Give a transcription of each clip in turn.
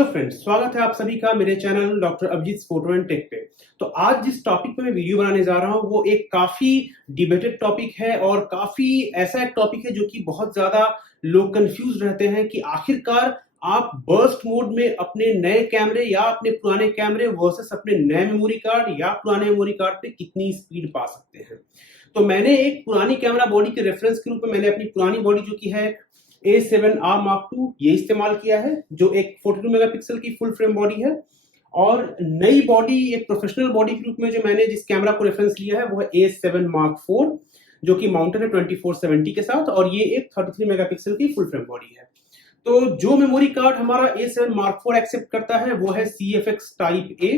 Hello friends, स्वागत है आप सभी का मेरे channel doctor Abhijit photo and tech पे। तो आज जिस टॉपिक पे मैं वीडियो बनाने जा रहा हूँ वो एक काफी डिबेटेड टॉपिक है और काफी ऐसा एक टॉपिक है जो कि बहुत ज्यादा लोग कंफ्यूज रहते हैं कि आखिरकार आप बर्स्ट मोड में अपने नए कैमरे या अपने पुराने कैमरे वर्सेस अपने नए मेमोरी कार्ड या पुराने मेमोरी कार्ड पे कितनी स्पीड पा सकते हैं। तो मैंने एक पुरानी कैमरा बॉडी के रेफरेंस के रूप में मैंने अपनी पुरानी बॉडी जो कि है A7R Mark II ये इस्तेमाल किया है, जो एक 42 मेगापिक्सल की फुल फ्रेम बॉडी है। और नई बॉडी एक प्रोफेशनल बॉडी के रूप में जो मैंने जिस कैमरा को रेफरेंस लिया है वो है A7 Mark IV, जो कि माउंटेड है 2470 के साथ, और ये एक 33 मेगापिक्सल की फुल फ्रेम बॉडी है। तो जो मेमोरी कार्ड हमारा A7 Mark IV एक्सेप्ट करता है वो है CFX टाइप A,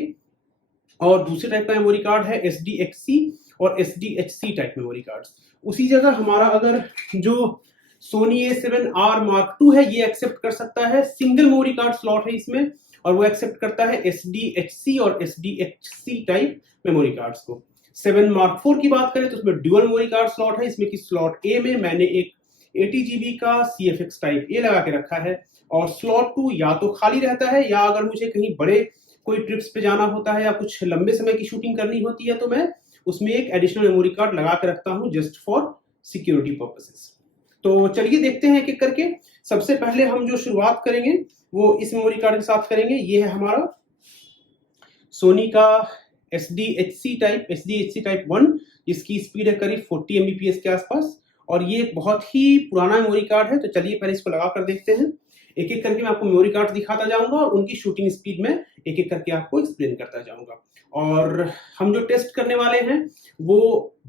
और दूसरे टाइप का मेमोरी कार्ड है SDXC और SDHC टाइप मेमोरी कार्ड। उसी जगह हमारा अगर जो सोनी A7R Mark II है ये एक्सेप्ट कर सकता है, सिंगल मेमोरी कार्ड स्लॉट है इसमें, और वो एक्सेप्ट करता है SDHC और SDHC टाइप मेमोरी कार्ड्स को। 7 Mark IV की बात करें तो उसमें ड्यूअल मेमोरी कार्ड स्लॉट है, इसमें कि स्लॉट A में मैंने एक 80 GB का CFX टाइप A लगा के रखा है, और स्लॉट 2 या तो खाली रहता है या अगर मुझे कहीं बड़े कोई ट्रिप्स पे जाना होता है या कुछ लंबे समय की शूटिंग करनी होती है तो मैं उसमें एक एडिशनल मेमोरी कार्ड लगा के रखता हूं जस्ट फॉर सिक्योरिटी पर्पसेस। तो चलिए देखते हैं एक एक करके। सबसे पहले हम जो शुरुआत करेंगे वो इस मेमोरी कार्ड के साथ करेंगे। ये है हमारा सोनी का SDHC टाइप 1, जिसकी स्पीड है करीब 40 Mbps के आसपास, और ये एक बहुत ही पुराना मेमोरी कार्ड है। तो चलिए पहले इसको लगा कर देखते हैं। एक एक करके मैं आपको मेमोरी कार्ड दिखाता जाऊंगा और उनकी शूटिंग स्पीड में एक एक करके आपको एक्सप्लेन करता जाऊंगा। और हम जो टेस्ट करने वाले हैं वो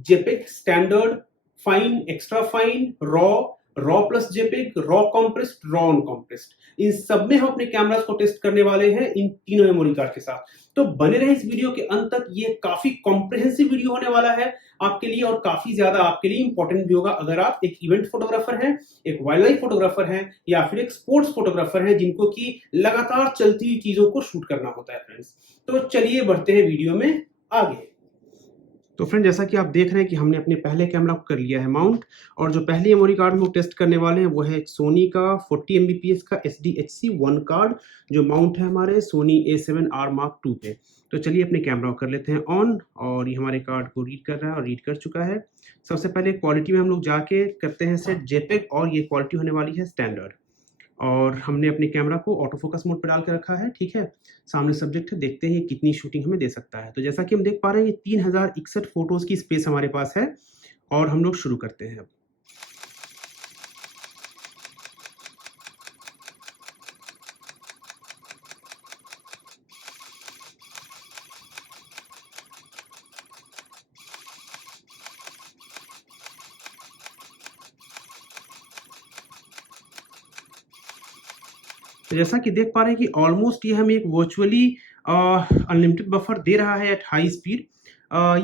JPEG standard, fine, extra fine, raw plus JPEG, raw compressed, raw uncompressed, इन सब में हम अपने कैमरास को टेस्ट करने वाले हैं इन तीनों मेमोरी कार्ड के साथ। तो बने रहे इस वीडियो के अंत तक। ये काफी कॉम्प्रिहेंसिव वीडियो होने वाला है आपके लिए, और काफी ज्यादा आपके लिए इंपॉर्टेंट भी होगा अगर आप एक इवेंट फोटोग्राफर हैं, एक वाइल्ड लाइफ फोटोग्राफर हैं, या फिर एक स्पोर्ट्स फोटोग्राफर हैं जिनको की लगातार चलती हुई चीजों को शूट करना होता है फ्रेंड्स। तो चलिए बढ़ते हैं वीडियो में आगे। तो फ्रेंड, जैसा कि आप देख रहे हैं कि हमने अपने पहले कैमरा को कर लिया है माउंट, और जो पहली मेमोरी कार्ड हम टेस्ट करने वाले हैं वो है एक सोनी का 40 Mbps का SDHC 1 कार्ड, जो माउंट है हमारे सोनी A7R Mark II पे। तो चलिए अपने कैमरा को कर लेते हैं ऑन, और ये हमारे कार्ड को रीड कर रहा है और रीड कर चुका है। सबसे पहले क्वालिटी में हम लोग जाके करते हैं सेट JPEG, और ये क्वालिटी होने वाली है स्टैंडर्ड। और हमने अपने कैमरा को ऑटो फोकस मोड पर डाल के रखा है, ठीक है। सामने सब्जेक्ट है, देखते हैं कितनी शूटिंग हमें दे सकता है। तो जैसा कि हम देख पा रहे हैं ये 3061 फोटोज की स्पेस हमारे पास है, और हम लोग शुरू करते हैं अब। तो जैसा कि देख पा रहे हैं कि ऑलमोस्ट ये हमें एक वर्चुअली अनलिमिटेड बफर दे रहा है एट हाई स्पीड।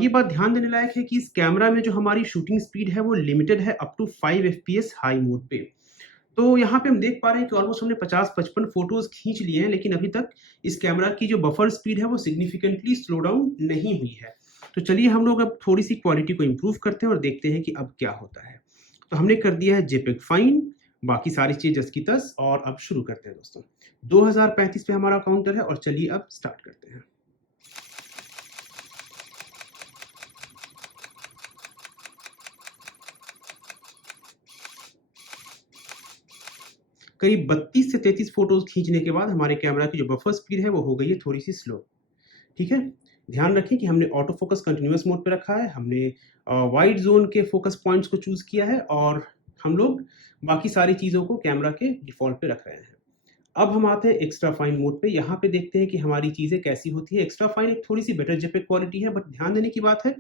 ये बात ध्यान देने लायक है कि इस कैमरा में जो हमारी शूटिंग स्पीड है वो लिमिटेड है up to 5 FPS high mode पे। तो यहाँ पे हम देख पा रहे हैं कि ऑलमोस्ट हमने 50-55 फोटोज खींच लिए हैं, लेकिन अभी तक इस कैमरा की जो बफर स्पीड है वो सिग्निफिकेंटली स्लो डाउन नहीं हुई है। तो चलिए हम लोग अब थोड़ी सी क्वालिटी को इम्प्रूव करते हैं और देखते हैं कि अब क्या होता है। तो हमने कर दिया है JPEG फाइन, बाकी सारी चीज जस की तस, और अब शुरू करते हैं दोस्तों। 2035 पे हमारा काउंटर है, और चलिए अब स्टार्ट करते हैं। करीब 32 से 33 फोटोज खींचने के बाद हमारे कैमरा की जो बफर स्पीड है वो हो गई है थोड़ी सी स्लो, ठीक है। ध्यान रखें कि हमने ऑटो फोकस कंटिन्यूअस मोड पे रखा है, हमने वाइड जोन के फोकस पॉइंट्स को चूज किया है, और हम लोग बाकी सारी चीज़ों को कैमरा के डिफॉल्ट पे रख रहे हैं। अब हम आते हैं एक्स्ट्रा फाइन मोड पे। यहाँ पे देखते हैं कि हमारी चीज़ें कैसी होती है। एक्स्ट्रा फाइन एक थोड़ी सी बेटर JPEG क्वालिटी है, बट ध्यान देने की बात है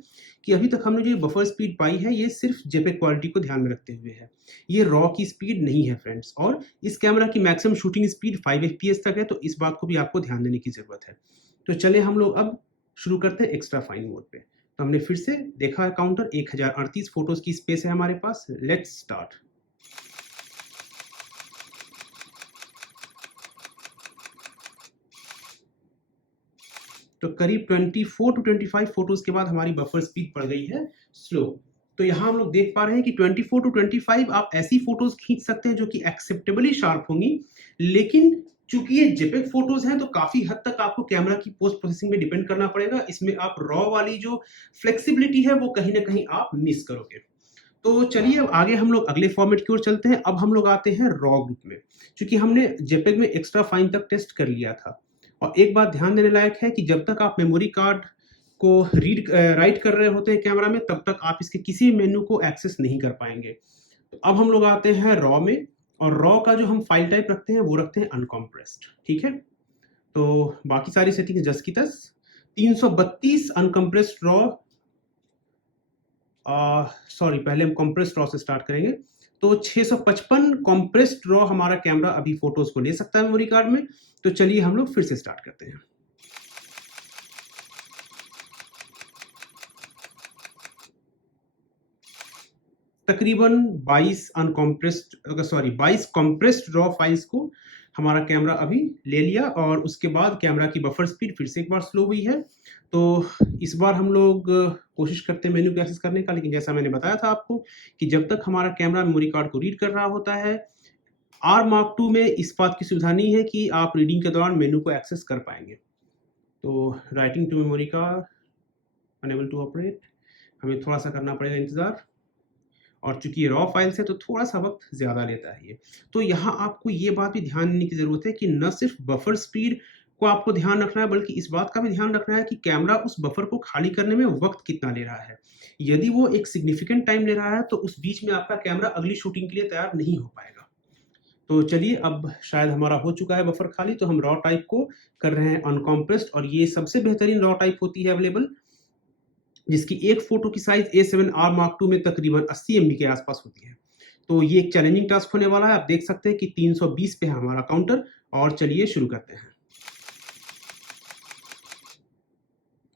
कि अभी तक हमने जो बफर स्पीड पाई है ये सिर्फ JPEG क्वालिटी को ध्यान में रखते हुए है, ये रॉ की स्पीड नहीं है फ्रेंड्स। और इस कैमरा की मैक्सिमम शूटिंग स्पीड 5 FPS तक है, तो इस बात को भी आपको ध्यान देने की जरूरत है। तो चले हम लोग अब शुरू करते हैं एक्स्ट्रा फाइन मोड पे। तो हमने फिर से देखा है काउंटर, 1038 फोटोज की स्पेस है हमारे पास। Let's start. तो करीब 24 टू 25 फोटोज के बाद हमारी बफर स्पीड पड़ गई है स्लो। तो यहाँ हम लोग देख पा रहे हैं कि 24 टू 25 आप ऐसी फोटोज खींच सकते हैं जो कि एक्सेप्टेबली शार्प होंगी, लेकिन चूंकि ये जेपेग फोटोज हैं तो काफी हद तक आपको कैमरा की पोस्ट प्रोसेसिंग में डिपेंड करना पड़ेगा। इसमें आप रॉ वाली जो फ्लेक्सिबिलिटी है वो कहीं ना कहीं आप मिस करोगे। तो चलिए अब आगे हम लोग अगले फॉर्मेट की ओर चलते हैं। अब हम लोग आते हैं रॉ ग्रुप में, क्योंकि हमने जेपेग में एक्स्ट्रा फाइन तक टेस्ट कर लिया था। और एक बात ध्यान देने लायक है कि जब तक आप मेमोरी कार्ड को राइट कर रहे होते हैं कैमरा में, तब तक आप इसके किसी मेन्यू को एक्सेस नहीं कर पाएंगे। तो अब हम लोग आते हैं रॉ में, और रॉ का जो हम फाइल टाइप रखते हैं वो रखते हैं अनकॉम्प्रेस्ड। ठीक है, तो बाकी सारी सेटिंग जस की तस। 332 अनकम्प्रेस्ड रॉ, सॉरी पहले हम कॉम्प्रेस्ड रॉ से स्टार्ट करेंगे। तो 655 कॉम्प्रेस्ड रॉ हमारा कैमरा अभी फोटोज को ले सकता है मेमोरी कार्ड में। तो चलिए हम लोग फिर से स्टार्ट करते हैं। तकरीबन 22 कॉम्प्रेस्ड रॉ फाइल्स को हमारा कैमरा अभी ले लिया, और उसके बाद कैमरा की बफर स्पीड फिर से एक बार स्लो हुई है। तो इस बार हम लोग कोशिश करते हैं मेन्यू को एक्सेस करने का, लेकिन जैसा मैंने बताया था आपको कि जब तक हमारा कैमरा मेमोरी कार्ड को रीड कर रहा होता है, R-Mark II में इस बात की सुविधा नहीं है कि आप रीडिंग के दौरान मेन्यू को एक्सेस कर पाएंगे। तो writing to memory card enable to operate, हमें थोड़ा सा करना पड़ेगा इंतजार, और चूंकि ये रॉ फाइल्स है तो थोड़ा सा वक्त ज़्यादा लेता है ये। तो यहाँ आपको ये बात भी ध्यान देने की ज़रूरत है कि न सिर्फ बफर स्पीड को आपको ध्यान रखना है, बल्कि इस बात का भी ध्यान रखना है कि कैमरा उस बफर को खाली करने में वक्त कितना ले रहा है। यदि वो एक सिग्निफिकेंट टाइम ले रहा है तो उस बीच में आपका कैमरा अगली शूटिंग के लिए तैयार नहीं हो पाएगा। तो चलिए, अब शायद हमारा हो चुका है बफर खाली, तो हम रॉ टाइप को कर रहे हैं अनकॉम्प्रेस्ड, और ये सबसे बेहतरीन रॉ टाइप होती है अवेलेबल, जिसकी एक फोटो की साइज A7 R-Mark II में तकरीबन 80 MB के आसपास होती है। तो ये एक चैलेंजिंग टास्क होने वाला है। आप देख सकते हैं कि 320 पे है हमारा काउंटर, और चलिए शुरू करते हैं।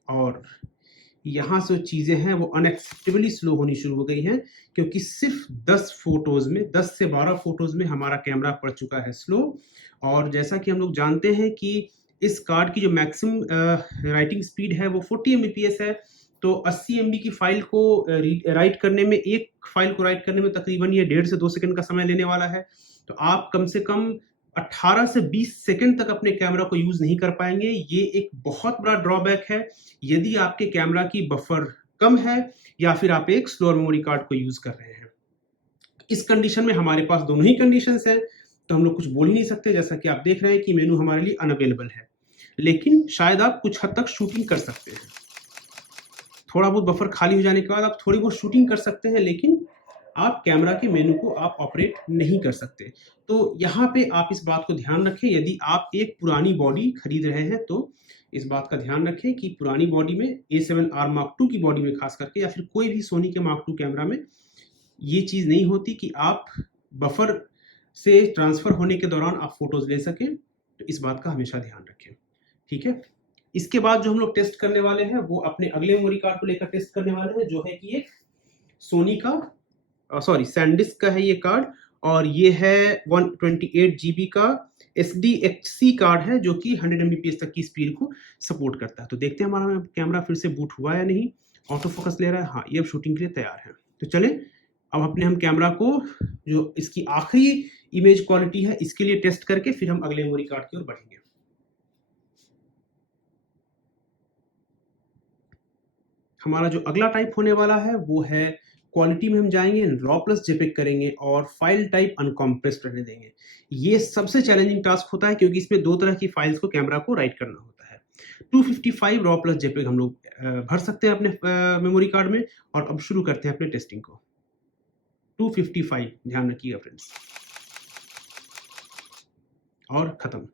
और यहाँ से चीज़ें हैं वो अनएक्सेप्टेबली स्लो होनी शुरू हो गई हैं, क्योंकि सिर्फ 10 फोटोज़ में, 10 से 12 फोटोज़ में हमारा कैमरा पड़ चुका है स्लो। और जैसा कि हम लोग जानते हैं कि इस कार्ड की जो मैक्सिमम राइटिंग स्पीड है वो 40 Mbps है। तो 80 MB की फाइल को राइट करने में, एक फाइल को राइट करने में तकरीबन ये 1.5 से 2 सेकंड का समय लेने वाला है। तो आप कम से कम 18 से 20 सेकंड तक अपने कैमरा को यूज नहीं कर पाएंगे। ये एक बहुत बड़ा ड्रॉबैक है यदि आपके कैमरा की बफर कम है या फिर आप एक स्लोअर मेमोरी कार्ड को यूज कर रहे हैं। इस कंडीशन में हमारे पास दोनों ही कंडीशंस हैं, तो हम लोग कुछ बोल ही नहीं सकते। जैसा कि आप देख रहे हैं कि मेनू हमारे लिए अनअवेलेबल है, लेकिन शायद आप कुछ हद तक शूटिंग कर सकते हैं। थोड़ा बहुत बफर खाली हो जाने के बाद आप थोड़ी बहुत शूटिंग कर सकते हैं, लेकिन आप कैमरा के मेनू को आप ऑपरेट नहीं कर सकते। तो यहाँ पे आप इस बात को ध्यान रखें, यदि आप एक पुरानी बॉडी खरीद रहे हैं तो इस बात का ध्यान रखें कि पुरानी बॉडी में, A7 R-Mark II की बॉडी में खास करके, या फिर कोई भी सोनी के Mark II कैमरा में ये चीज़ नहीं होती कि आप बफर से ट्रांसफर होने के दौरान आप फोटोज ले सकें। तो इस बात का हमेशा ध्यान रखें, ठीक है। इसके बाद जो हम लोग टेस्ट करने वाले हैं वो अपने अगले मेमोरी कार्ड को लेकर टेस्ट करने वाले हैं, जो है कि ये सोनी का सैनडिस्क का है ये कार्ड, और ये है 128 GB का SDHC कार्ड है, जो कि 100 Mbps तक की स्पीड को सपोर्ट करता है। तो देखते हैं हमारा कैमरा फिर से बूट हुआ या नहीं। ऑटो फोकस ले रहा है, हाँ, ये अब शूटिंग के लिए तैयार है। तो चले अब अपने हम कैमरा को, जो इसकी आखिरी इमेज क्वालिटी है, इसके लिए टेस्ट करके फिर हम अगले मेमोरी कार्ड की ओर बढ़ेंगे। हमारा जो अगला टाइप होने वाला है वो है, क्वालिटी में हम जाएंगे, रॉ प्लस जेपेग करेंगे और फाइल टाइप अनकॉम्प्रेस्ड रहने देंगे। ये सबसे चैलेंजिंग टास्क होता है, क्योंकि इसमें दो तरह की फाइल्स को कैमरा को राइट करना होता है। 255 रॉ प्लस जेपेग हम लोग भर सकते हैं अपने मेमोरी कार्ड में। और अब शुरू करते हैं अपने टेस्टिंग को। 255 ध्यान रखिएगा फ्रेंड्स, और खत्म।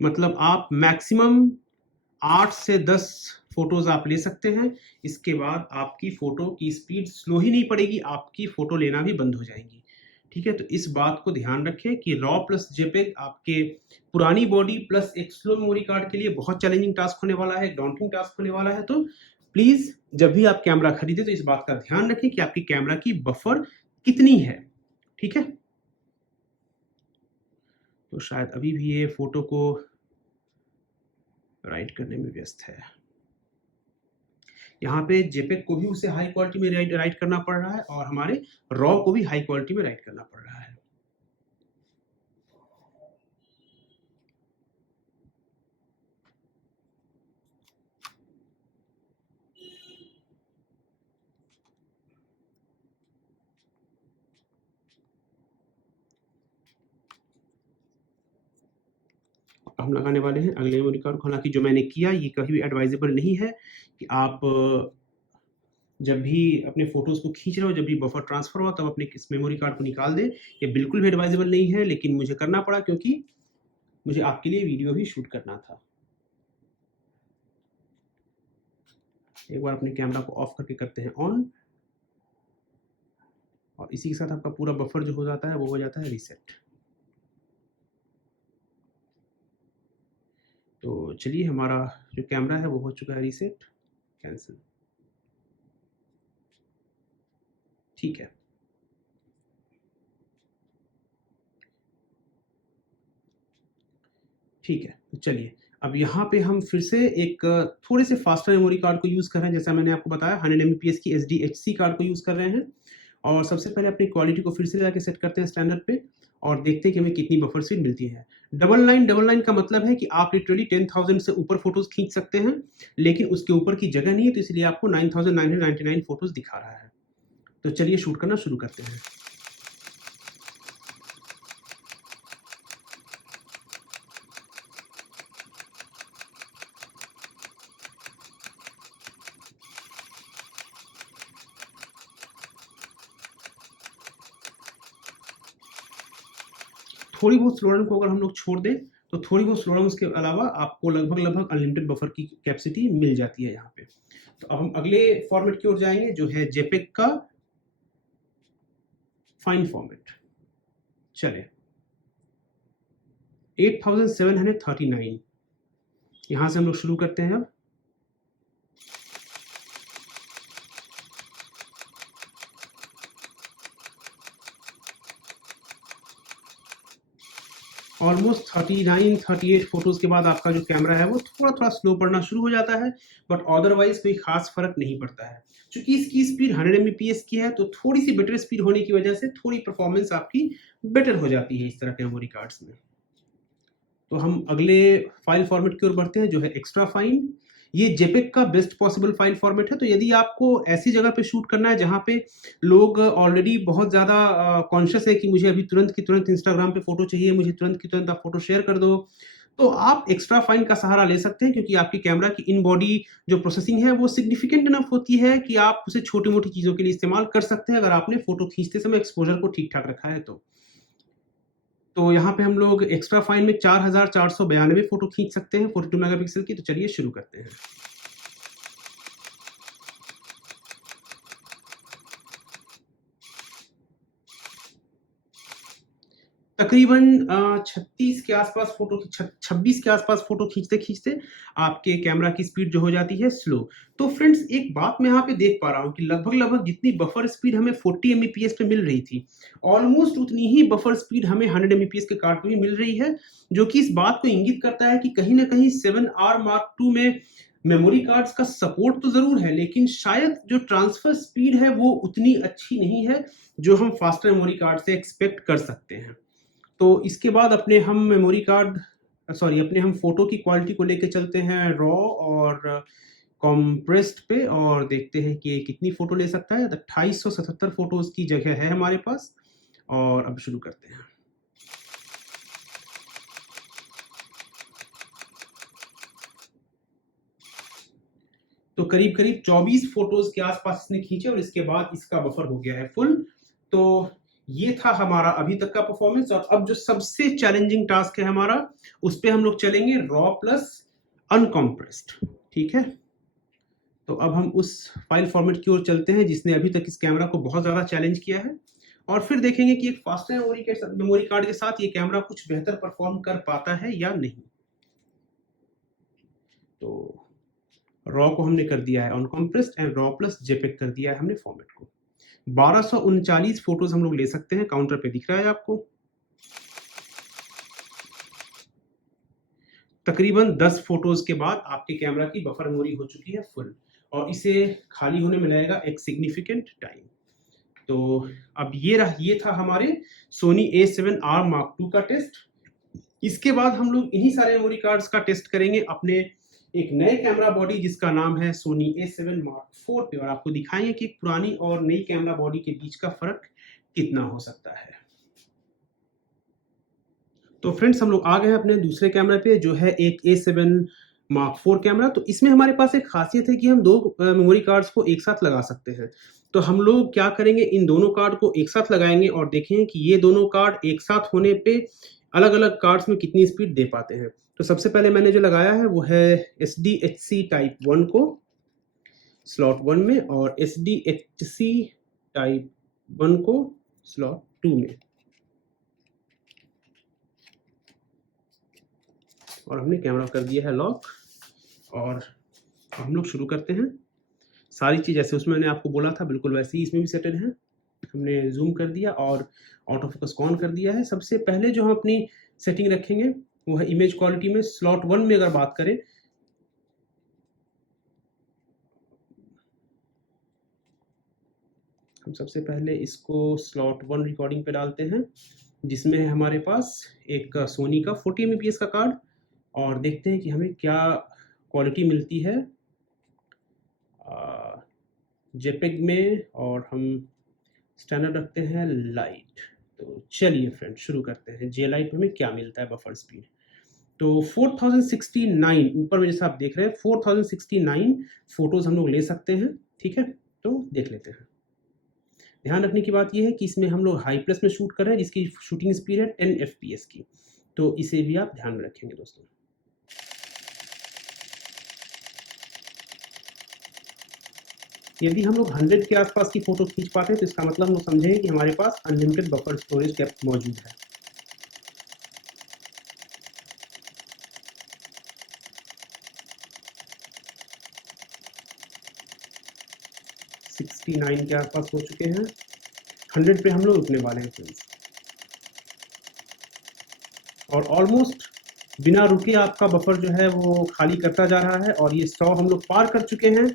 मतलब आप मैक्सिमम 8 से 10 फोटोज आप ले सकते हैं। इसके बाद आपकी फोटो की स्पीड स्लो ही नहीं पड़ेगी, आपकी फोटो लेना भी बंद हो जाएंगी, ठीक है। तो इस बात को ध्यान रखें कि रॉ प्लस जेपेग आपके पुरानी बॉडी प्लस एक स्लो मेमोरी कार्ड के लिए बहुत चैलेंजिंग टास्क होने वाला है, एक डाउंटिंग टास्क होने वाला है। तो प्लीज जब भी आप कैमरा खरीदे तो इस बात का ध्यान रखें कि आपकी कैमरा की बफर कितनी है, ठीक है। तो शायद अभी भी ये फोटो को राइट करने में व्यस्त है। यहाँ पे जेपेग को भी उसे हाई क्वालिटी में राइट करना पड़ रहा है, और हमारे रॉ को भी हाई क्वालिटी में राइट करना पड़ रहा है। हम लगाने वाले हैं अगले मेमोरी कार्ड को। हालांकि जो मैंने किया ये कभी भी एडवाइजेबल नहीं है कि आप जब भी अपने फोटोज को खींच रहे हो, जब भी बफर ट्रांसफर हो, तब अपने इस मेमोरी कार्ड को निकाल दें। ये बिल्कुल भी एडवाइजेबल नहीं है, लेकिन मुझे करना पड़ा क्योंकि मुझे आपके लिए वीडियो भी शूट करना था। एक बार अपने कैमरा को ऑफ करके करते हैं ऑन, और इसी के साथ आपका पूरा बफर जो हो जाता है वो हो जाता है रीसेट। तो चलिए, हमारा जो कैमरा है वो हो चुका है रीसेट। कैंसिल, ठीक है। ठीक है, तो चलिए अब यहाँ पे हम फिर से एक थोड़े से फास्टर मेमोरी कार्ड को यूज़ कर रहे हैं। जैसा मैंने आपको बताया 100 MBps की SDHC कार्ड को यूज़ कर रहे हैं। और सबसे पहले अपनी क्वालिटी को फिर से जाके सेट करते हैं स्टैंडर्ड पे, और देखते हैं कि हमें कितनी बफर स्पीड मिलती है। 9999 का मतलब है कि आप लिटरली 10,000 से ऊपर फोटोज खींच सकते हैं, लेकिन उसके ऊपर की जगह नहीं है, तो इसलिए आपको 9,999 फोटोज दिखा रहा है। तो चलिए शूट करना शुरू करते हैं। थोड़ी बहुत स्लोडन को अगर हम लोग छोड़ दें तो थोड़ी बहुत स्लोडन के अलावा आपको लगभग अनलिमिटेड बफर की कैपेसिटी मिल जाती है यहाँ पे। तो अब हम अगले फॉर्मेट की ओर जाएंगे, जो है जेपेग का फाइन फॉर्मेट। चले 8739 यहाँ से हम लोग शुरू करते हैं। अब ऑलमोस्ट 39-38 फोटोज के बाद आपका जो कैमरा है वो थोड़ा स्लो पड़ना शुरू हो जाता है, बट अदरवाइज कोई खास फर्क नहीं पड़ता है। क्योंकि इसकी स्पीड 100 Mbps की है, तो थोड़ी सी बेटर स्पीड होने की वजह से थोड़ी परफॉर्मेंस आपकी बेटर हो जाती है इस तरह के मेमोरी कार्ड्स में। तो हम अगले फाइल फॉर्मेट की ओर बढ़ते हैं, जो है एक्स्ट्रा फाइन। ये जेपेग का बेस्ट पॉसिबल फाइल फॉर्मेट है। तो यदि आपको ऐसी जगह पे शूट करना है जहाँ पे लोग ऑलरेडी बहुत ज़्यादा कॉन्शियस है कि मुझे अभी तुरंत की तुरंत इंस्टाग्राम पे फोटो चाहिए, मुझे तुरंत की तुरंत आप फोटो शेयर कर दो, तो आप एक्स्ट्रा फाइन का सहारा ले सकते हैं। क्योंकि आपकी कैमरा की इन बॉडी जो प्रोसेसिंग है वो सिग्निफिकेंट इनफ होती है कि आप उसे छोटी मोटी चीज़ों के लिए इस्तेमाल कर सकते हैं, अगर आपने फोटो खींचते समय एक्सपोजर को ठीक ठाक रखा है तो यहाँ पे हम लोग एक्स्ट्रा फाइन में 4492 फोटो खींच सकते हैं 42 मेगापिक्सल की। तो चलिए शुरू करते हैं। तकरीबन 36 के आसपास फोटो 26 के आसपास फोटो खींचते खींचते आपके कैमरा की स्पीड जो हो जाती है स्लो। तो फ्रेंड्स, एक बात मैं यहाँ पे देख पा रहा हूँ कि लगभग जितनी बफर स्पीड हमें 40 Mbps पे मिल रही थी, ऑलमोस्ट उतनी ही बफर स्पीड हमें 100 Mbps के कार्ड पे भी मिल रही है, जो कि इस बात को इंगित करता है कि कहीं ना कहीं 7R Mark II में मेमोरी कार्ड्स का सपोर्ट तो जरूर है, लेकिन शायद जो ट्रांसफर स्पीड है वो उतनी अच्छी नहीं है जो हम फास्टर मेमोरी कार्ड से एक्सपेक्ट कर सकते हैं। तो इसके बाद अपने हम फोटो की क्वालिटी को लेके चलते हैं रॉ और कॉम्प्रेस्ड पे, और देखते हैं कि कितनी फोटो ले सकता है। 2877 फोटोज की जगह है हमारे पास, और अब शुरू करते हैं। तो करीब 24 फोटोज के आसपास इसने खींचे, और इसके बाद इसका बफर हो गया है फुल। तो ये था हमारा अभी तक का परफॉर्मेंस। और अब जो सबसे चैलेंजिंग टास्क है हमारा, उस पे हम लोग चलेंगे रॉ प्लस अनकॉम्प्रेस्ड। ठीक है, तो अब हम उस फाइल फॉर्मेट की ओर चलते हैं जिसने अभी तक इस कैमरा को बहुत ज्यादा चैलेंज किया है, और फिर देखेंगे कि एक फास्टर मेमोरी कार्ड के साथ ये कैमरा कुछ बेहतर परफॉर्म कर पाता है या नहीं। तो रॉ को हमने कर दिया है अनकॉम्प्रेस्ड, एंड रॉ प्लस जेपेग कर दिया है हमने फॉर्मेट को। 1239 फोटोज हम लोग ले सकते हैं, काउंटर पे दिख रहा है आपको। तकरीबन 10 फोटोज के बाद आपके कैमरा की बफर मेमोरी हो चुकी है फुल, और इसे खाली होने में लगेगा एक सिग्निफिकेंट टाइम। तो अब ये था हमारे सोनी A7R Mark II का टेस्ट। इसके बाद हम लोग इन्हीं सारे मेमोरी कार्ड्स का टेस्ट करेंगे अपने एक नए कैमरा बॉडी जिसका नाम है सोनी A7 Mark IV पे, और आपको दिखाएंगे कि पुरानी और नई कैमरा बॉडी के बीच का फर्क कितना हो सकता है। तो फ्रेंड्स हम लोग आ गए हैं अपने दूसरे कैमरे पे, जो है एक A7 Mark IV कैमरा। तो इसमें हमारे पास एक खासियत है कि हम दो मेमोरी कार्ड्स को एक साथ लगा सकते हैं। तो हम लोग क्या करेंगे, इन दोनों कार्ड को एक साथ लगाएंगे और देखेंगे कि ये दोनों कार्ड एक साथ होने पे अलग अलग कार्ड्स में कितनी स्पीड दे पाते हैं। तो सबसे पहले मैंने जो लगाया है वो है SDHC टाइप 1 को स्लॉट 1 में और SDHC टाइप 1 को स्लॉट 2 में, और हमने कैमरा कर दिया है लॉक। और हम लोग शुरू करते हैं। सारी चीज़ जैसे उसमें मैंने आपको बोला था बिल्कुल वैसे ही इसमें भी सेटेड है। हमने जूम कर दिया और ऑटो फोकस ऑन कर दिया है। सबसे पहले जो हम अपनी सेटिंग रखेंगे वो है इमेज क्वालिटी में। स्लॉट 1 में अगर बात करें, हम सबसे पहले इसको स्लॉट 1 रिकॉर्डिंग पे डालते हैं, जिसमें है हमारे पास एक सोनी का 40 MPS का कार्ड, और देखते हैं कि हमें क्या क्वालिटी मिलती है जेपेग में। और हम स्टैंडर्ड रखते हैं लाइट। तो चलिए फ्रेंड शुरू करते हैं। जे लाइट में हमें क्या मिलता है बफर स्पीड। तो 4069 ऊपर में जैसा आप देख रहे हैं 4069 फोटोज हम लोग ले सकते हैं। ठीक है, तो देख लेते हैं। ध्यान रखने की बात यह है कि इसमें हम लोग हाई प्लस में शूट कर रहे हैं, जिसकी शूटिंग स्पीड है 10 FPS की। तो इसे भी आप ध्यान में रखेंगे दोस्तों। यदि हम लोग 100 के आसपास की फोटो खींच पाते हैं तो इसका मतलब हम लोग समझेंगे कि हमारे पास अनलिमिटेड बफर स्टोरेज कैप मौजूद है। सिक्सटी 69 के आसपास हो चुके हैं। 100 पे हम लोग रुकने वाले हैं फ्रेंड्स। और ऑलमोस्ट बिना रुके आपका बफर जो है वो खाली करता जा रहा है, और ये 100 हम लोग पार कर चुके हैं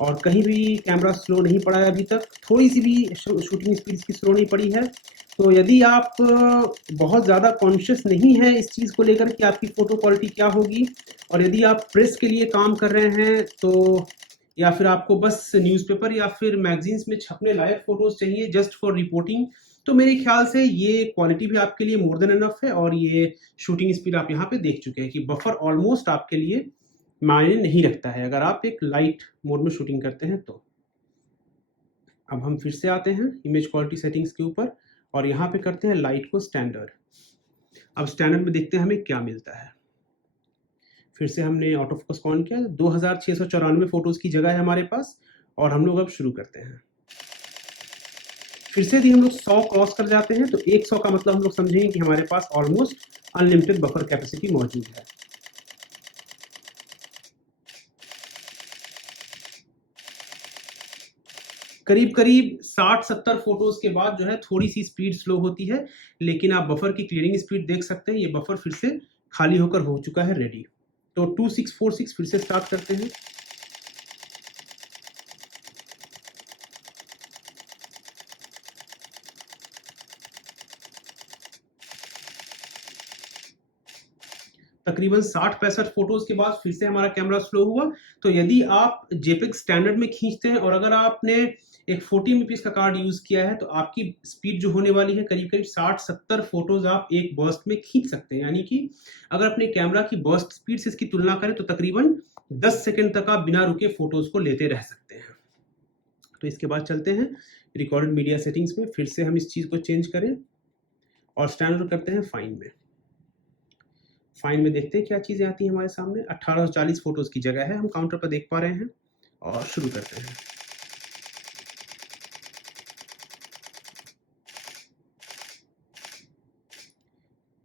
और कहीं भी कैमरा स्लो नहीं पड़ा है अभी तक। थोड़ी सी भी शूटिंग स्पीड इसकी स्लो नहीं पड़ी है। तो यदि आप बहुत ज़्यादा कॉन्शियस नहीं है इस चीज़ को लेकर कि आपकी फ़ोटो क्वालिटी क्या होगी, और यदि आप प्रेस के लिए काम कर रहे हैं, तो या फिर आपको बस न्यूज़पेपर या फिर मैगजीन्स में छपने लायक फ़ोटोज़ चाहिए जस्ट फॉर रिपोर्टिंग, तो मेरे ख्याल से ये क्वालिटी भी आपके लिए मोर देन इनफ है। और ये शूटिंग स्पीड आप यहाँ पे देख चुके हैं कि बफर ऑलमोस्ट आपके लिए मायने नहीं रखता है अगर आप एक लाइट मोड में शूटिंग करते हैं तो। अब हम फिर से आते हैं इमेज क्वालिटी सेटिंग्स के ऊपर और यहाँ पे करते हैं लाइट को स्टैंडर्ड। अब स्टैंडर्ड में देखते हैं हमें क्या मिलता है। फिर से हमने ऑटो फोकस ऑन किया। 2694 फोटोज की जगह है हमारे पास, और हम लोग अब शुरू करते हैं। फिर से यदि हम लोग 100 क्रॉस कर जाते हैं तो 100 का मतलब हम लोग समझेंगे कि हमारे पास ऑलमोस्ट अनलिमिटेड बफर कैपेसिटी मौजूद है। करीब करीब 60-70 फोटोज के बाद जो है थोड़ी सी स्पीड स्लो होती है, लेकिन आप बफर की क्लियरिंग स्पीड देख सकते हैं। ये बफर फिर से खाली होकर हो चुका है रेडी। तो 2646 फिर से स्टार्ट करते हैं। तकरीबन 60-65 फोटोज के बाद फिर से हमारा कैमरा स्लो हुआ। तो यदि आप जेपेग स्टैंडर्ड में खींचते हैं और अगर आपने एक 40 MPS का कार्ड यूज किया है, तो आपकी स्पीड जो होने वाली है करीब करीब 60-70 फोटोज आप एक बर्स्ट में खींच सकते हैं। यानी कि अगर अपने कैमरा की बर्स्ट स्पीड से इसकी तुलना करें तो तकरीबन 10 सेकेंड तक आप बिना रुके फोटोज को लेते रह सकते हैं। तो इसके बाद चलते हैं रिकॉर्डेड मीडिया सेटिंग्स में। फिर से हम इस चीज को चेंज करें और स्टैंडर्ड करते हैं फाइन में। फाइन में देखते हैं क्या चीजें आती हैं हमारे सामने। 1840 फोटोज की जगह है, हम काउंटर पर देख पा रहे हैं, और शुरू करते हैं।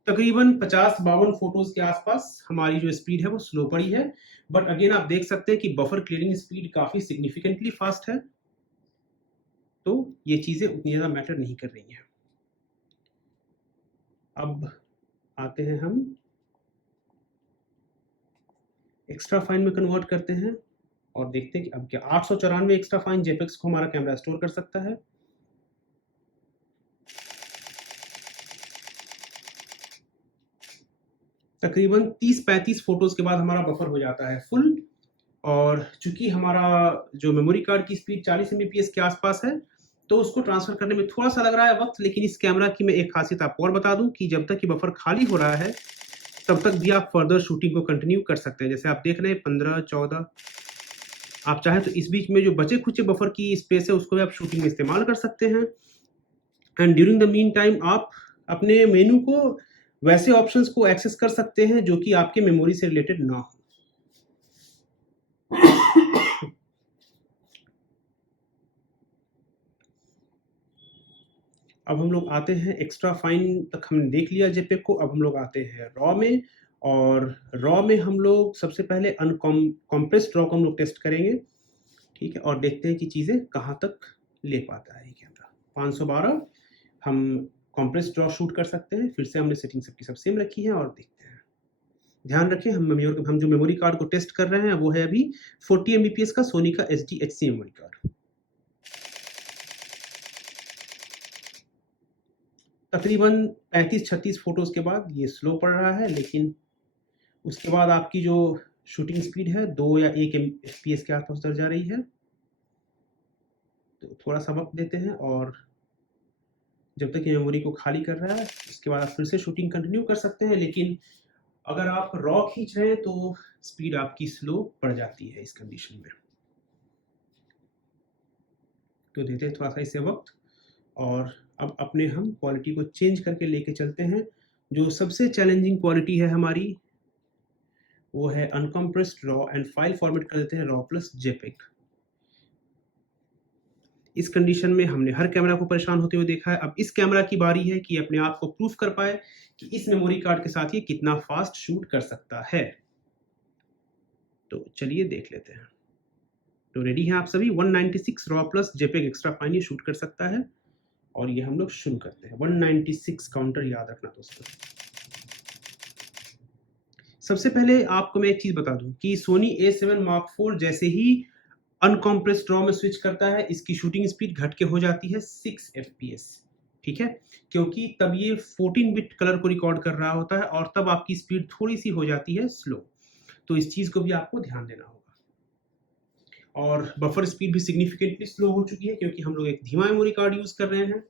तकरीबन 50-52 फोटोज के आसपास हमारी जो स्पीड है वो स्लो पड़ी है, बट अगेन आप देख सकते हैं कि बफर क्लियरिंग स्पीड काफी सिग्निफिकेंटली फास्ट है। तो ये चीजें उतनी ज्यादा मैटर नहीं कर रही हैं। अब आते हैं हम एक्स्ट्रा फाइन में कन्वर्ट करते हैं और देखते हैं कि अब क्या 894 एक्स्ट्रा फाइन जेपेक्स को हमारा कैमरा स्टोर कर सकता है। तकरीबन 30-35 फोटोज के बाद हमारा बफर हो जाता है फुल। और चूंकि हमारा जो मेमोरी कार्ड की स्पीड 40 MBPS के आसपास है, तो उसको ट्रांसफर करने में थोड़ा सा लग रहा है वक्त, लेकिन इस कैमरा की मैं एक खासियत आपको और बता दूं कि जब तक ये बफर खाली हो रहा है तब तक भी आप फर्दर शूटिंग को कंटिन्यू कर सकते हैं। जैसे आप देख रहे हैं 15, 14, आप चाहें तो इस बीच में जो बचे खुचे बफर की स्पेस है उसको भी आप शूटिंग में इस्तेमाल कर सकते हैं। And during the mean time आप अपने मेनू को वैसे ऑप्शंस को एक्सेस कर सकते हैं जो कि आपके मेमोरी से रिलेटेड ना हो। अब हम लोग आते हैं एक्स्ट्रा फाइन तक, हमने देख लिया जेपेग को। अब हम लोग आते हैं रॉ में, और रॉ में हम लोग सबसे पहले अनकॉम्प्रेस्ड रॉ को हम लोग टेस्ट करेंगे, ठीक है, और देखते हैं कि चीज़ें कहाँ तक ले पाता है ये कैमरा। 512 हम कॉम्प्रेस्ड ड्रॉ शूट कर सकते हैं। फिर से हमने सेटिंग सबकी सब सेम रखी है और देखते हैं। ध्यान रखें हम जो मेमोरी कार्ड को टेस्ट कर रहे हैं वो है अभी 40 Mbps का सोनी का SDHC मेमोरी कार्ड। तकरीबन 35-36 फोटोज के बाद ये स्लो पड़ रहा है, लेकिन उसके बाद आपकी जो शूटिंग स्पीड है 2 या 1 FPS के आसपास उतर जा रही है। तो थोड़ा सा वक्त देते हैं, और जब तक ये मेमोरी को खाली कर रहा है उसके बाद आप फिर से शूटिंग कंटिन्यू कर सकते हैं। लेकिन अगर आप रॉ खींच रहे हैं तो स्पीड आपकी स्लो पड़ जाती है इस कंडीशन में। तो देते हैं थोड़ा सा इसे वक्त, और अब अपने हम क्वालिटी को चेंज करके लेके चलते हैं। जो सबसे चैलेंजिंग क्वालिटी है हमारी वो है uncompressed raw, and file format कर देते हैं रॉ प्लस जेपेग। इस कंडीशन में हमने हर कैमरा को परेशान होते हुए देखा है। अब इस कैमरा की बारी है कि अपने आप को प्रूफ कर पाए कि इस मेमोरी कार्ड के साथ ये कितना फास्ट शूट कर सकता है। तो चलिए देख लेते हैं। तो रेडी हैं आप सभी? 196 raw plus JPEG extra fine ये शूट कर सकता है, और ये हम लोग शुरू करते हैं। 196 काउंटर याद रखना दोस्तों। सबसे पहले आपको मैं एक चीज बता दूं कि सोनी A7 Mark IV जैसे ही अनकॉम्प्रेस्ड रॉ में स्विच करता है इसकी शूटिंग स्पीड घट के हो जाती है 6 FPS, ठीक है, क्योंकि तब ये 14 बिट कलर को रिकॉर्ड कर रहा होता है और तब आपकी स्पीड थोड़ी सी हो जाती है स्लो। तो इस चीज को भी आपको ध्यान देना होगा। और बफर स्पीड भी सिग्निफिकेंटली स्लो हो चुकी है क्योंकि हम लोग एक धीमा मेमोरी कार्ड यूज कर रहे हैं।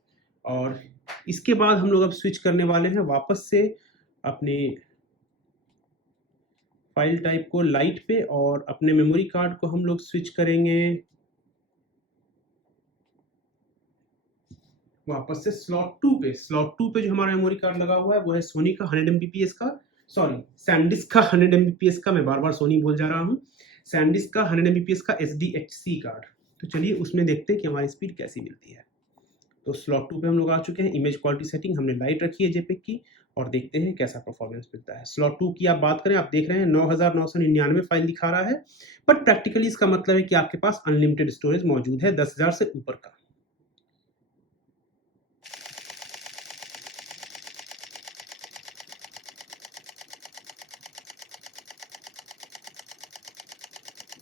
और इसके बाद हम लोग अब स्विच करने वाले हैं वापस से अपने फाइल टाइप को लाइट पे, और अपने मेमोरी कार्ड को हम लोग स्विच करेंगे वापस से स्लॉट 2 पे। स्लॉट 2 पे जो हमारा मेमोरी कार्ड लगा हुआ है वो है सोनी का 100 Mbps का, सॉरी सैनडिस्क का 100 Mbps का, मैं बार बार सोनी बोल जा रहा हूँ, सैनडिस्क का 100 Mbps का SDHC कार्ड। तो चलिए उसमें देखते हैं कि हमारी स्पीड कैसी मिलती है। तो स्लॉट 2 पे हम लोग आ चुके हैं। इमेज क्वालिटी सेटिंग हमने लाइट रखी है जेपेग की, और देखते हैं कैसा परफॉर्मेंस मिलता है। स्लॉट 2 की आप बात करें, आप देख रहे हैं 9999 फाइल दिखा रहा है, बट प्रैक्टिकली इसका मतलब है कि आपके पास अनलिमिटेड स्टोरेज मौजूद है 10,000 से ऊपर का।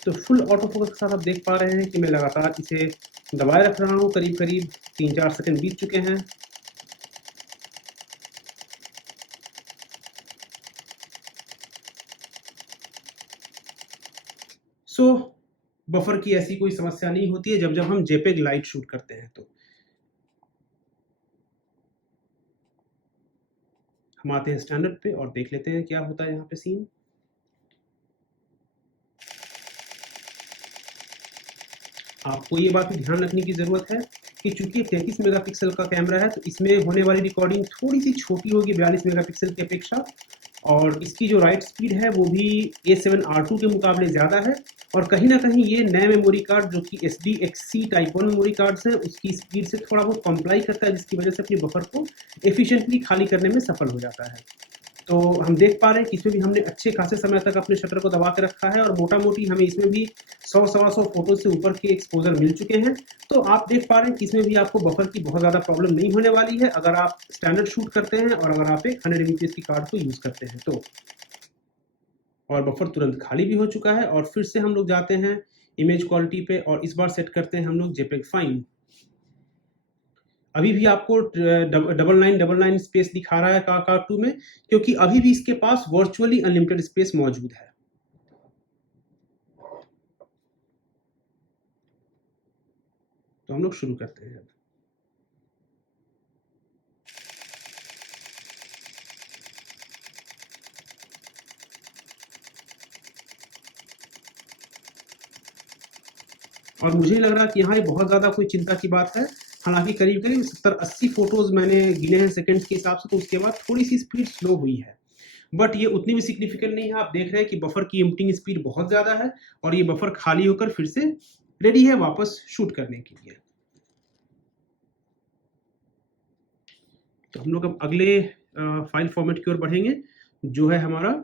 तो फुल ऑटो फोकस के साथ आप देख पा रहे हैं कि मैं लगातार इसे दबाए रख रहा हूँ। करीब करीब 3-4 सेकंड बीत चुके हैं। सो बफर की ऐसी कोई समस्या नहीं होती है जब हम जेपेग लाइट शूट करते हैं। तो हम आते हैं स्टैंडर्ड पे और देख लेते हैं क्या होता है यहाँ पे सीन। आपको ये बात भी ध्यान रखने की ज़रूरत है कि चूंकि 33 मेगापिक्सल का कैमरा है तो इसमें होने वाली रिकॉर्डिंग थोड़ी सी छोटी होगी 42 मेगापिक्सल की अपेक्षा, और इसकी जो राइट स्पीड है वो भी A7R2 के मुकाबले ज़्यादा है। और कहीं ना कहीं ये नए मेमोरी कार्ड जो कि SDHC टाइप 1 मेमोरी कार्ड्स हैं उसकी स्पीड से थोड़ा बहुत कॉम्प्लाई करता है, जिसकी वजह से अपनी बफर को एफिशिएंटली खाली करने में सफल हो जाता है। तो हम देख पा रहे हैं कि इसमें भी हमने अच्छे खासे समय तक अपने शटर को दबा के रखा है, और मोटा मोटी हमें इसमें भी 100-125 फोटो से ऊपर के एक्सपोजर मिल चुके हैं। तो आप देख पा रहे हैं कि इसमें भी आपको बफर की बहुत ज़्यादा प्रॉब्लम नहीं होने वाली है अगर आप स्टैंडर्ड शूट करते हैं और अगर आप एक 100 Mbps की कार्ड को यूज़ करते हैं तो। और बफर तुरंत खाली भी हो चुका है, और फिर से हम लोग जाते हैं इमेज क्वालिटी पे और इस बार सेट करते हैं हम लोग जेपेग फाइन। अभी भी आपको 9999 स्पेस दिखा रहा है कार 2 में, क्योंकि अभी भी इसके पास वर्चुअली अनलिमिटेड स्पेस मौजूद है। तो हम लोग शुरू करते हैं। और मुझे नहीं लग रहा कि यहाँ ये बहुत ज़्यादा कोई चिंता की बात है। हालांकि करीब करीब 70-80 फोटोज़ मैंने गिने हैं सेकंड्स के हिसाब से, तो उसके बाद थोड़ी सी स्पीड स्लो हुई है, बट ये उतनी भी सिग्निफिकेंट नहीं है। आप देख रहे हैं कि बफर की एम्प्टिंग स्पीड बहुत ज़्यादा है और ये बफर खाली होकर फिर से रेडी है वापस शूट करने के लिए। तो हम लोग अब अगले फाइल फॉर्मेट की ओर बढ़ेंगे, जो है हमारा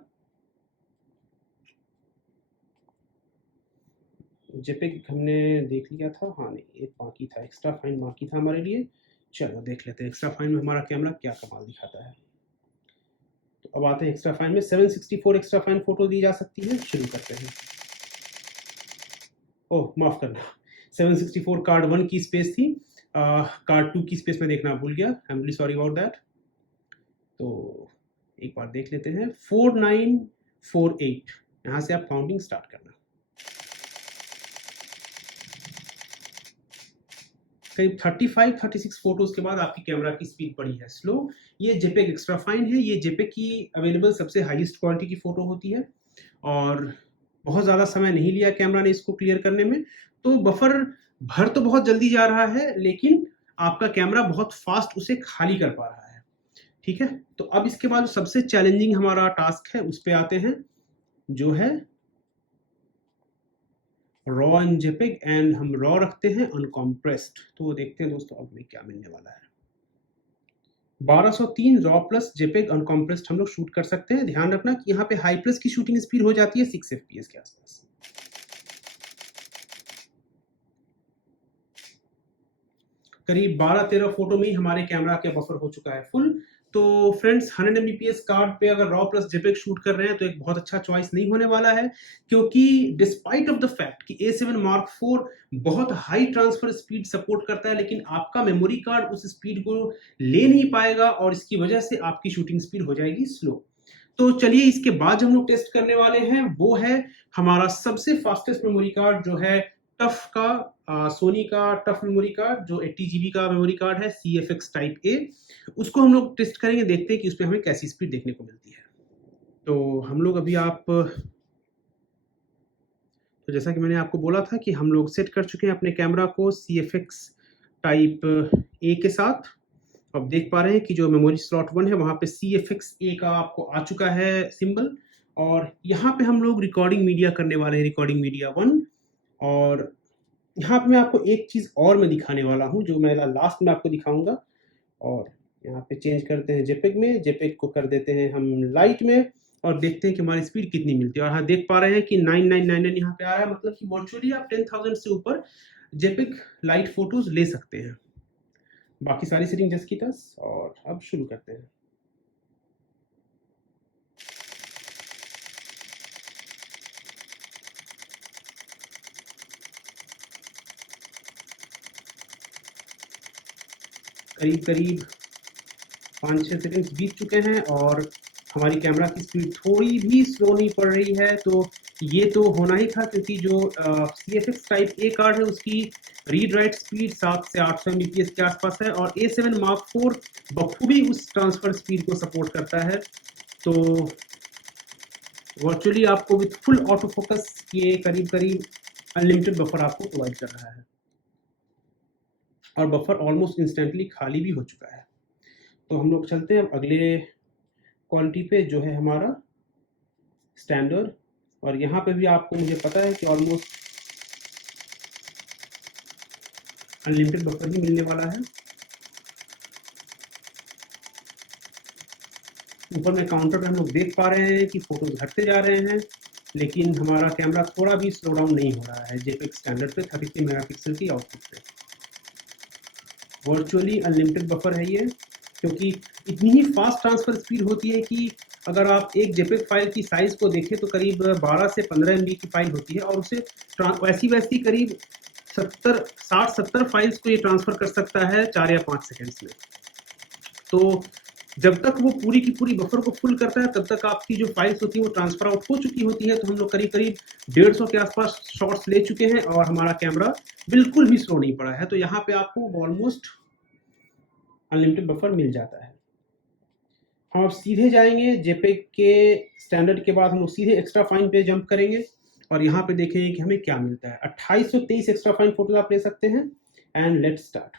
जेपेग। हमने देख लिया था, हाँ नहीं, एक बाकी था, एक्स्ट्रा फाइन बाकी था हमारे लिए। चलो देख लेते हैं एक्स्ट्रा फाइन में हमारा कैमरा क्या कमाल दिखाता है। तो अब आते हैं एक्स्ट्रा फाइन में। 764 एक्स्ट्रा फाइन फोटो दी जा सकती है। शुरू करते हैं। ओह माफ करना, 764 कार्ड 1 की स्पेस थी, कार्ड 2 की स्पेस में देखना भूल गया। I am really sorry about that. तो एक बार देख लेते हैं। 4948, यहाँ से आप काउंटिंग स्टार्ट करना। करीब 35-36 फोटोज के बाद आपकी कैमरा की स्पीड बढ़ी है स्लो। ये जेपेग एक्स्ट्रा फाइन है। ये जेपेग की अवेलेबल सबसे हाईएस्ट क्वालिटी की फोटो होती है और बहुत ज़्यादा समय नहीं लिया कैमरा ने इसको क्लियर करने में। तो बफर भर तो बहुत जल्दी जा रहा है, लेकिन आपका कैमरा बहुत फास्ट उसे खाली कर पा रहा है। ठीक है, तो अब इसके बाद सबसे चैलेंजिंग हमारा टास्क है, उस पर आते हैं, जो है रॉ एंड जेपेग। एंड हम रॉ रखते हैं अनकॉम्प्रेस्ड। तो देखते हैं दोस्तों अब हमें क्या मिलने वाला है। 1203 रॉ प्लस जेपेग अनकॉम्प्रेस्ड हम लोग शूट कर सकते हैं। ध्यान रखना कि यहाँ पे हाई प्लस की शूटिंग स्पीड हो जाती है 6 FPS के आसपास। करीब 12-13 फोटो में ही हमारे कैमरा का बफर हो चुका है फुल। तो फ्रेंड्स 100 Mbps कार्ड पे अगर रॉ प्लस जेपेग शूट कर रहे हैं तो एक बहुत अच्छा चॉइस नहीं होने वाला है, क्योंकि डिस्पाइट ऑफ द फैक्ट कि A7 Mark IV बहुत हाई ट्रांसफर स्पीड सपोर्ट करता है, लेकिन आपका मेमोरी कार्ड उस स्पीड को ले नहीं पाएगा और इसकी वजह से आपकी शूटिंग स्पीड हो जाएगी स्लो। तो चलिए इसके बाद हम लोग टेस्ट करने वाले हैं, वो है हमारा सबसे फास्टेस्ट मेमोरी कार्ड, जो है टफ का सोनी का टफ मेमोरी कार्ड, जो 80 GB का मेमोरी कार्ड है, CFX Type A। उसको हम लोग टेस्ट करेंगे, देखते हैं कि उसमें हमें कैसी स्पीड देखने को मिलती है। तो हम लोग अभी तो जैसा कि मैंने आपको बोला था कि हम लोग सेट कर चुके हैं अपने कैमरा को CFX Type A के साथ। अब देख पा रहे हैं कि जो मेमोरी स्लॉट 1 है वहाँ पे CFX A का आपको आ चुका है सिंबल, और यहाँ पे हम लोग रिकॉर्डिंग मीडिया करने वाले हैं, रिकॉर्डिंग मीडिया 1। और यहाँ पे मैं आपको एक चीज़ और मैं दिखाने वाला हूँ, जो मैं लास्ट में आपको दिखाऊंगा। और यहाँ पे चेंज करते हैं जेपेग में, जेपेग को कर देते हैं हम लाइट में, और देखते हैं कि हमारी स्पीड कितनी मिलती है। और हाँ देख पा रहे हैं कि 9999 यहाँ पे आ रहा है, मतलब कि वर्चुअली आप 10,000 से ऊपर जेपेग लाइट फोटोज ले सकते हैं। बाकी सारी सेटिंग जस्ट की टस। और अब शुरू करते हैं। करीब करीब 5-6 सेकंड्स बीत चुके हैं और हमारी कैमरा की स्पीड थोड़ी भी स्लो नहीं पड़ रही है। तो ये तो होना ही था, क्योंकि जो CFX Type A कार्ड है उसकी रीड राइट स्पीड 700 से 800 Mbps के आसपास है, और A7 Mark IV बखूबी उस ट्रांसफर स्पीड को सपोर्ट करता है। तो वर्चुअली आपको विथ फुल ऑटो फोकस ये करीब करीब अनलिमिटेड बफर आपको प्रोवाइड कर रहा है, और बफर ऑलमोस्ट इंस्टेंटली खाली भी हो चुका है। तो हम लोग चलते हैं अब अगले क्वालिटी पे, जो है हमारा स्टैंडर्ड। और यहाँ पे भी आपको, मुझे पता है कि ऑलमोस्ट अनलिमिटेड बफर ही मिलने वाला है। ऊपर में काउंटर पे हम लोग देख पा रहे हैं कि फोटोज घटते जा रहे हैं, लेकिन हमारा कैमरा थोड़ा भी स्लो डाउन नहीं हो रहा है जेपेग स्टैंडर्ड पे 33 मेगापिक्सल की आउटपुट पे। वर्चुअली अनलिमिटेड बफर है ये, क्योंकि इतनी ही फास्ट ट्रांसफर स्पीड होती है कि अगर आप एक जेपेग फाइल की साइज को देखें तो करीब 12 से 15 MB की फाइल होती है, और उसे वैसी करीब 60-70 फाइल्स को ये ट्रांसफर कर सकता है 4 या 5 सेकेंड्स में। तो जब तक वो पूरी की पूरी बफर को फुल करता है, तब तक आपकी जो फाइल्स होती है वो ट्रांसफर आउट हो चुकी होती है। तो हम लोग करीब करीब 150 के आसपास शॉट्स ले चुके हैं और हमारा कैमरा बिल्कुल भी स्लो नहीं पड़ा है। तो यहाँ पे आपको ऑलमोस्ट अनलिमिटेड बफर मिल जाता है। हम अब सीधे जाएंगे जेपेग के स्टैंडर्ड के बाद हम लोग सीधे एक्स्ट्रा फाइन पे जंप करेंगे, और यहाँ पे देखेंगे कि हमें क्या मिलता है। 2823 एक्स्ट्रा फाइन फोटोज आप ले सकते हैं। And let's start.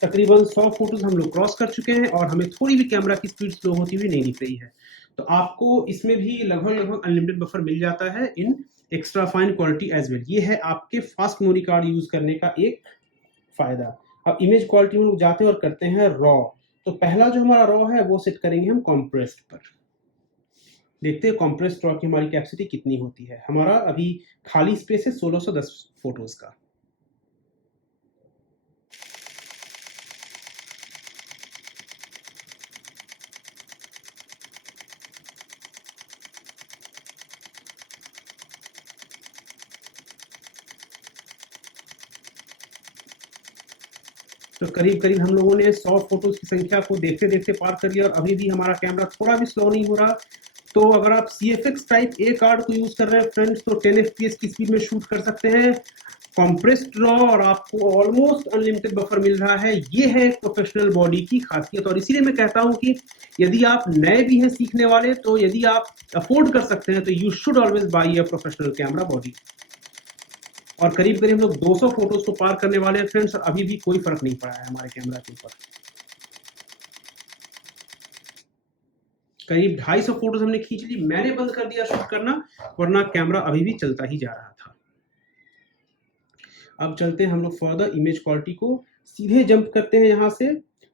तकरीबन 100 फोटोज हम लोग क्रॉस कर चुके हैं और हमें थोड़ी भी कैमरा की स्पीड स्लो होती हुई नहीं दिख रही है। तो आपको इसमें भी लगभग अनलिमिटेड बफर मिल जाता है in extra fine quality as well. ये है आपके फास्ट मेमोरी कार्ड यूज करने का एक फायदा। अब इमेज क्वालिटी में लोग जाते हैं और करते हैं रॉ। तो पहला जो हमारा रॉ है वो सेट करेंगे हम कॉम्प्रेस्ड पर। देखते हैं कॉम्प्रेस्ड रॉ की हमारी कैपेसिटी कितनी होती है। हमारा अभी खाली स्पेस है 1610 फोटोज का। तो करीब करीब हम लोगों ने 100 फोटोज की संख्या को देखते देखते पार कर लिया और अभी भी हमारा कैमरा थोड़ा भी स्लो नहीं हो रहा। तो अगर आप CFX टाइप ए कार्ड को यूज कर रहे हैं फ्रेंड्स तो 10 FPS की स्पीड में शूट कर सकते हैं कॉम्प्रेस्ड रॉ और आपको ऑलमोस्ट अनलिमिटेड बफर मिल रहा है। ये है प्रोफेशनल बॉडी की खासियत। और इसीलिए मैं कहता हूं कि यदि आप नए भी हैं सीखने वाले तो यदि आप अफोर्ड कर सकते हैं तो you should always by a professional camera body. और करीब करीब हम लोग 200 फोटोज को पार करने वाले हैं फ्रेंड्स और अभी भी कोई फर्क नहीं पड़ा है हमारे कैमरा के ऊपर। करीब 250 फोटोज हमने खींच ली। मैंने बंद कर दिया शूट करना वरना कैमरा अभी भी चलता ही जा रहा था। अब चलते हैं हम लोग फर्दर इमेज क्वालिटी को सीधे जंप करते हैं यहाँ से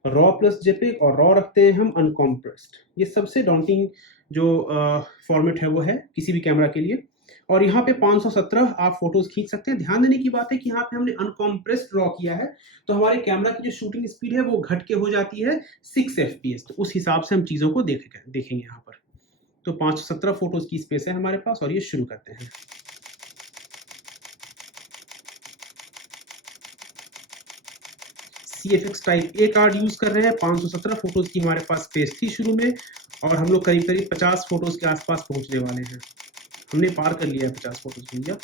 रॉ प्लस जेपेग और रॉ रखते हैं हम अनकॉम्प्रेस्ड। ये सबसे डॉन्टिंग जो फॉर्मेट है वो है किसी भी कैमरा के लिए। और यहाँ पे 517 आप फोटोज खींच सकते हैं। ध्यान देने की बात है कि यहाँ पे हमने अनकॉम्प्रेस्ड रॉ किया है तो हमारे कैमरा की जो शूटिंग स्पीड है वो घट के हो जाती है 6 FPS। तो उस हिसाब से हम चीज़ों को देखेंगे यहाँ पर। तो 517 फोटोज की स्पेस है हमारे पास और ये शुरू करते हैं। CFX type A card use कर रहे हैं। 517 फोटोज की हमारे पास स्पेस थी शुरू में और हम लोग करीब करीब 50 फोटोज के आसपास पहुंचने वाले हैं। हमने पार कर लिया है 50 फोटोज भैया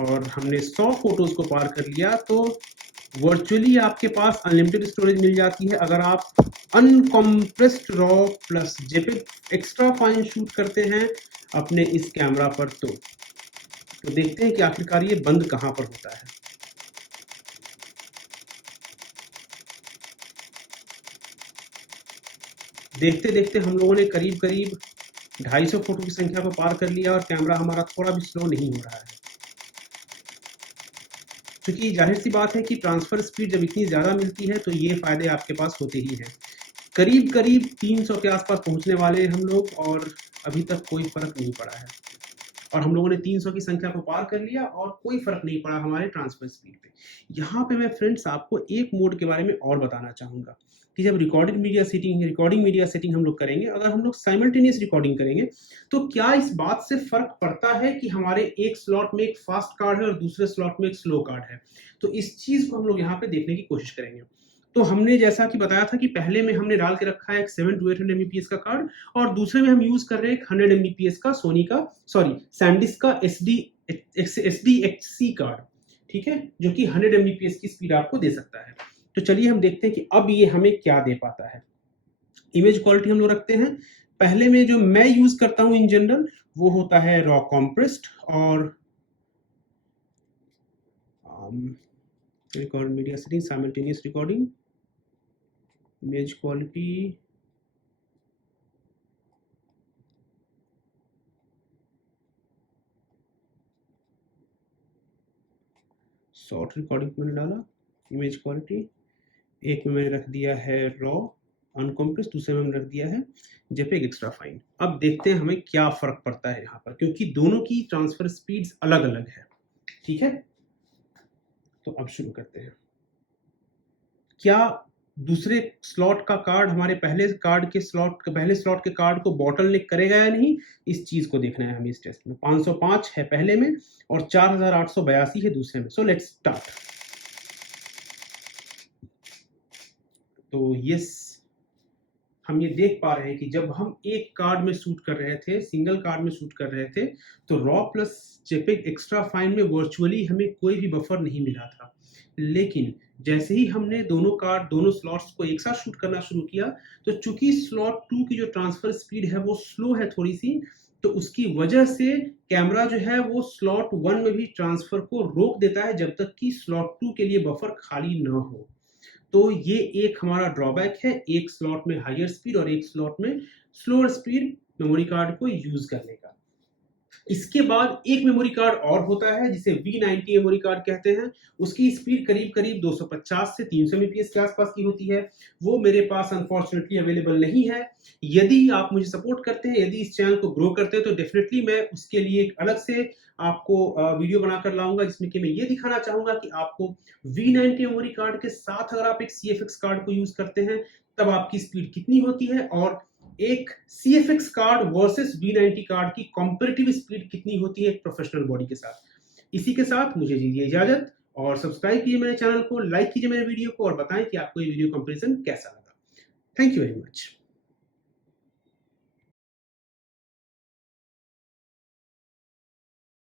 और हमने 100 फोटोज को पार कर लिया। तो वर्चुअली आपके पास अनलिमिटेड स्टोरेज मिल जाती है अगर आप uncompressed raw plus JPEG extra fine shoot करते हैं अपने इस कैमरा पर। तो देखते हैं कि आखिरकार ये बंद कहां पर होता है। देखते देखते हम लोगों ने करीब करीब 250 फोटो की संख्या को पार कर लिया और कैमरा हमारा थोड़ा भी स्लो नहीं हो रहा है। क्योंकि जाहिर सी बात है कि ट्रांसफर स्पीड जब इतनी ज़्यादा मिलती है तो ये फायदे आपके पास होते ही हैं। करीब करीब 300 के आसपास पहुंचने वाले हम लोग और अभी तक कोई फर्क नहीं पड़ा है। और हम लोगों ने 300 की संख्या को पार कर लिया और कोई फर्क नहीं पड़ा हमारे ट्रांसफर स्पीड पे। यहाँ पे मैं फ्रेंड्स आपको एक मोड के बारे में और बताना चाहूँगा कि जब रिकॉर्डिंग मीडिया सेटिंग हम लोग करेंगे, अगर हम लोग साइमल्टेनियस रिकॉर्डिंग करेंगे तो क्या इस बात से फर्क पड़ता है कि हमारे एक स्लॉट में एक फास्ट कार्ड है और दूसरे स्लॉट में एक स्लो कार्ड है। तो इस चीज को हम लोग यहाँ पे देखने की कोशिश करेंगे। तो हमने जैसा कि बताया था कि पहले में हमने डाल के रखा है एक 7 to 800 Mbps का कार्ड और दूसरे में हम यूज कर रहे हैं 100 Mbps का सैंडिस्क का SDXC कार्ड, ठीक है, जो कि 100 Mbps की स्पीड आपको दे सकता है। तो चलिए हम देखते हैं कि अब ये हमें क्या दे पाता है। इमेज क्वालिटी हम लोग रखते हैं। पहले में जो मैं यूज करता हूं इन जनरल वो होता है रॉ कॉम्प्रेस्ड और record media setting simultaneous recording image quality short recording मैंने डाला इमेज क्वालिटी। एक में मैंने रख दिया है रॉ अनकॉम्प्रेस, दूसरे में मैंने रख दिया है जेपेग एक्स्ट्रा फाइन। अब देखते हैं हमें क्या फर्क पड़ता है यहाँ पर क्योंकि दोनों की ट्रांसफर स्पीड्स अलग अलग है, ठीक है। तो अब शुरू करते हैं। क्या दूसरे स्लॉट का कार्ड हमारे पहले स्लॉट के कार्ड को बॉटलनेक करेगा या नहीं, इस चीज को देखना है हमें इस टेस्ट में। 505 है पहले में और 4882 है दूसरे में। So let's start. तो यस, हम ये देख पा रहे हैं कि जब हम एक कार्ड में शूट कर रहे थे, सिंगल कार्ड में शूट कर रहे थे, तो raw plus JPEG extra fine में वर्चुअली हमें कोई भी बफर नहीं मिला था। लेकिन जैसे ही हमने दोनों स्लॉट्स को एक साथ शूट करना शुरू किया, तो चूंकि स्लॉट 2 की जो ट्रांसफर स्पीड है वो स्लो है थोड़ी सी, तो उसकी वजह से कैमरा जो है वो स्लॉट 1 में भी ट्रांसफर को रोक देता है जब तक कि स्लॉट 2 के लिए बफर खाली न हो। तो ये एक हमारा ड्रॉबैक है, एक स्लॉट में हायर स्पीड और एक स्लॉट में स्लोअर स्पीड मेमोरी कार्ड को यूज करने का। इसके बाद एक मेमोरी कार्ड और होता है जिसे V90 मेमोरी कार्ड कहते हैं। उसकी स्पीड करीब 250 से 300 mbps के आसपास की होती है। वो मेरे पास अनफॉर्चुनेटली अवेलेबल नहीं है। यदि आप मुझे सपोर्ट करते हैं, यदि इस चैनल को ग्रो करते हैं, तो डेफिनेटली मैं उसके लिए एक अलग से आपको वीडियो बनाकर लाऊंगा, जिसमें कि मैं ये दिखाना चाहूंगा कि आपको V90 मेमोरी कार्ड के साथ अगर आप एक CFX कार्ड को यूज करते हैं तब आपकी स्पीड कितनी होती है, और एक CFX card versus V90 card की कंपैरेटिव स्पीड कितनी होती है एक प्रोफेशनल बॉडी के साथ। इसी के साथ मुझे दीजिए इजाजत, और सब्सक्राइब कीजिए मेरे चैनल को, लाइक कीजिए मेरे वीडियो को, और बताएं कि आपको ये वीडियो कंपैरिजन कैसा लगा। Thank you very much.